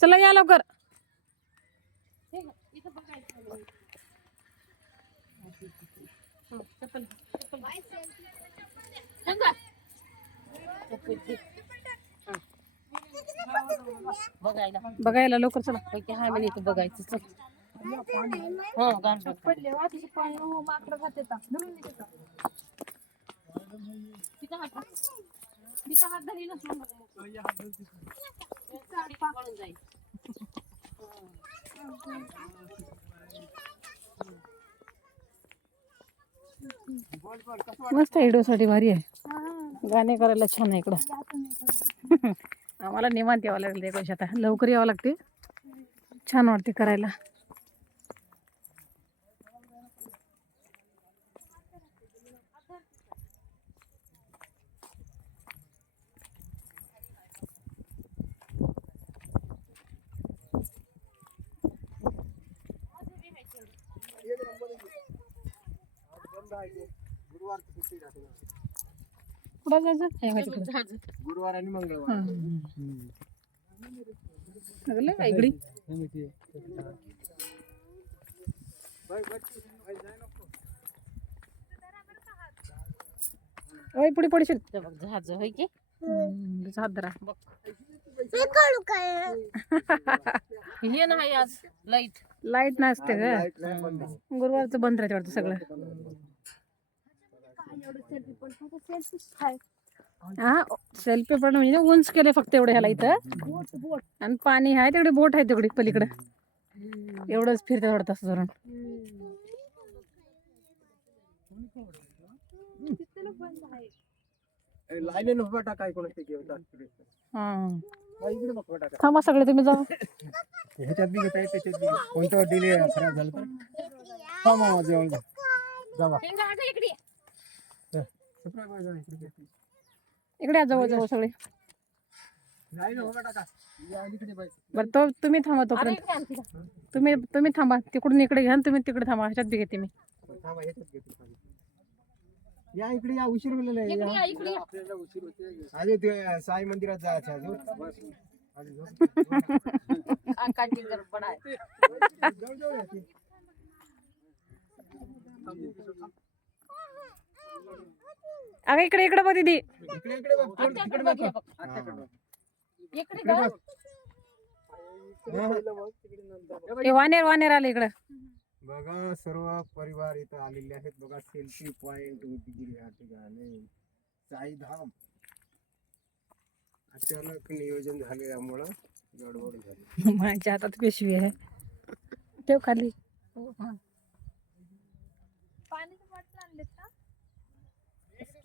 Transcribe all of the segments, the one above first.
चला या लवकर. बघायला बघायला लवकर चला. पैकी हा मी इथं बघायचं चल हो गाण पडले वाटीचे पाणी माकडं खाते तिथं हात धरी साडी जाईल. मस्त साठी भारी आहे. गाणे करायला छान आहे इकडं. आम्हाला निवांत यावं लागेल त्या पैशात लवकर यावं लागते. छान वाटते करायला. कुठं जायचं? हे. गुरुवार आणि मंगळवार. हं. इकडे ओय पुढे पडशील झाज होय की? हं, हे नाही आज लाइट. लाइट नसते ग. गुरुवारचं बंद राहते वाटतं सगळं. हा सेल्फी पण म्हणजे उंच केले फक्त एवढे ह्याला इथं. आणि पाणी आहे तेवढी बोट आहे तेवढी पलीकडे. एवढंच फिरते वाटतं असं धरून. हा. थांबा सगळे तुम्ही जाऊ ह्याच्यात बी घेता त्याच्यात बी घेता. कोणतं डिले खराब झालं तर? थांबा माझं एवढं जावा. इकडे जवळ जवळ सगळे. बरं तो तुम्ही थांबा तोपर्यंत. तुम्ही तुम्ही थांबा. तिकडून इकडे घ्या आणि तुम्ही तिकडे थांबा. ह्याच्यात बी घेते मी. या इकडे या उशीर अरे ते साई मंदिरात जायचं अजून जाऊ, जाऊ या ते. अगं इकडे इकडे बघ दीदी. इकडे इकडे बघ थोडं तिकडे बघ हे बघ. आत्याकडे बघ. इकडे इकडे बघ. बघ. हा. हे वानेर वानेर आले इकडं. बघा सर्व परिवार इथं आलेले आहेत. बघा सेल्फी पॉइंट उदगीर या ठिकाणी साईधाम अचानक नियोजन झाल्यामुळं गडबड झाली. माझ्या हातात पिशवी आहे. ठेव खाली.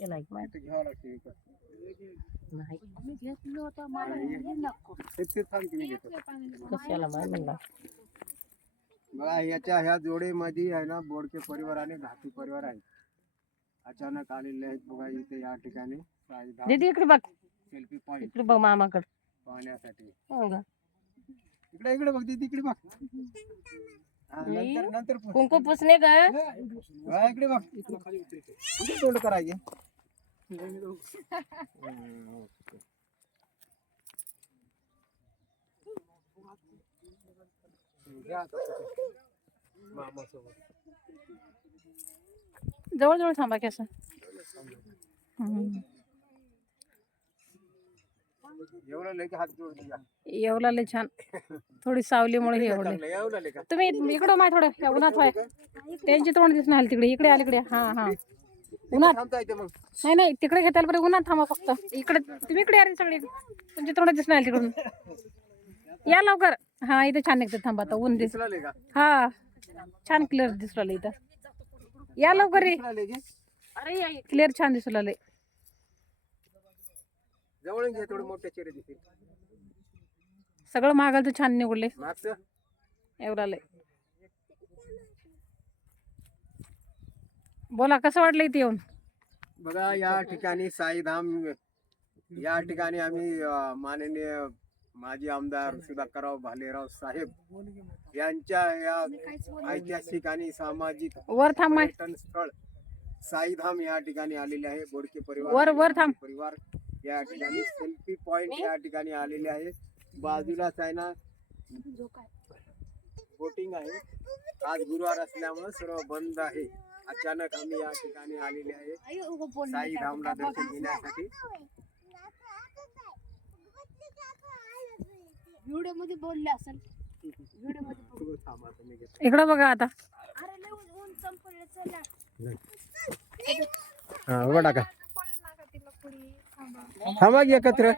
केलाय की इथं घ्यावं लागते विकत. नाही मी। घेतलं होतं मला ते- ते थांब की मी घेतो. कशाला माय म्हणला बघा याच्या ह्या जोडीमध्ये आहे ना बोडके परिवार आणि घाटी परिवार आहे अचानक आलेले आहेत बघा इथे या ठिकाणी दीदी इकडे बघ। सेल्फी पॉइंट इकडे बघ मामाकडे पाहण्यासाठी। हो का? इकडे इकडे बघ तिकडे बघ। हा, नंतर नंतर पुस. कुंकू पुसणे ग हा, इकडे बघ। कुठे तोंड करायचे। हम्म, ओके. जा आता तिथे. मामासोबत. जवळ जवळ थांबा की असं हम्म. एवढं लगे हात जोड दिला. येवला लय छान थोडी सावलीमुळे हे एवढे चांगलं, एवढं लगे का? तुम्ही इकडं माय थोडं या उन्हात व्हाय त्यांची तोंड दिसणार तिकडे इकडे आले इकडे हा हा उन्हात. थांबता येते मग. नाही नाही तिकडे घेतायला बरं उन्हात थांबा फक्त. इकडे तुम्ही इकडे या रे सगळे. तुमची तोंड दिसणार तिकडून. या लवकर. हा इथे छान निघते थांबा आता ऊन दिस दिसला का? हा छान क्लिअर दिसू लागलं इथं. या लवकर रे दिसला लगे? अरे या. क्लिअर छान दिसू लागले जवळून घे थोडे मोठे चेहरे दिसतील. सगळं महागाल तर छान निवडले मागचं? एवढा लय बोला कसं वाटलं इथे येऊन? बघा या ठिकाणी साईधाम या ठिकाणी आम्ही अं, माननीय माजी आमदार सुधाकरराव भालेराव साहेब यांच्या या ऐतिहासिक आणि सामाजिक वर थांब माय. पर्यटन स्थळ साईधाम या ठिकाणी आलेले आहे. बोडके परिवार वर- वर थांब. परिवार या ठिकाणी सेल्फी पॉइंट या ठिकाणी आलेले आहे. बाजूलाच आहे ना बोटिंग आहे. आज गुरुवार असल्यामुळे सर्व बंद आहे. अचानक आम्ही या ठिकाणी आलेले आहे साई धामला दर्शन घेण्यासाठी व्हिडिओमध्ये बोलले असेल व्हिडिओमध्ये बोलले. थांबा तुम्ही घेता. इकडं बघा आता अरे लय ऊन- ऊन संपलं चला हा उभा टाका पळेल ना का तिला पुढे थांबा थांबा की एकत्र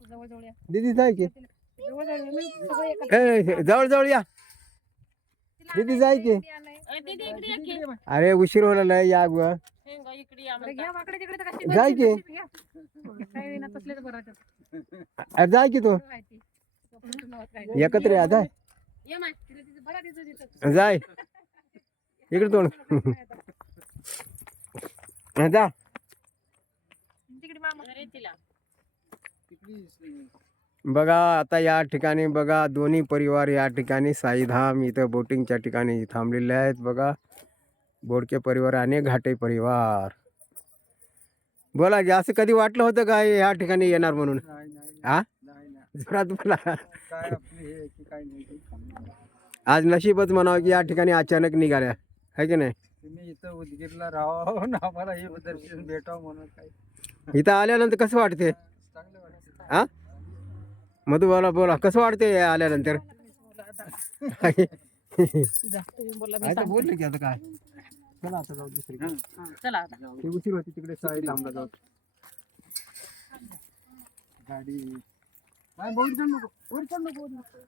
जवळ जवळ या दीदी जाय की जवळ जवळ या. मी सगळं एकत्र- ए, जवळ जवळ या दीदी जाय की अरे उशीर होला या कशी जाय की. अरे जाय की तू. एकत्र या जाय. जाय. इकडे तोंड. जा. तिकडे मामा. बघा आता या ठिकाणी बघा दोन्ही परिवार या ठिकाणी साईधाम इथं बोटिंगच्या ठिकाणी थांबलेले आहेत बघा. बोडके परिवार आणि घाटे परिवार. बोला की असं कधी वाटलं होतं का या ठिकाणी येणार म्हणून? हा जोरात बोला. आज नशीबच म्हणावं की या ठिकाणी अचानक निघाल्या. है की नाही? तुम्ही इथं उदगीरला राहावं ना आम्हाला हे दर्शन भेटावं म्हणून काय इथं आल्यानंतर कसं वाटते? हा मधु बोला बोला कसं वाटते आल्यानंतर? आता सांगते. बोलले की आता काय? चला आता जाऊ दुसरी हा, चला आता. ते उशीर होती तिकडे साई लांबला जाऊ गाडी. नको नको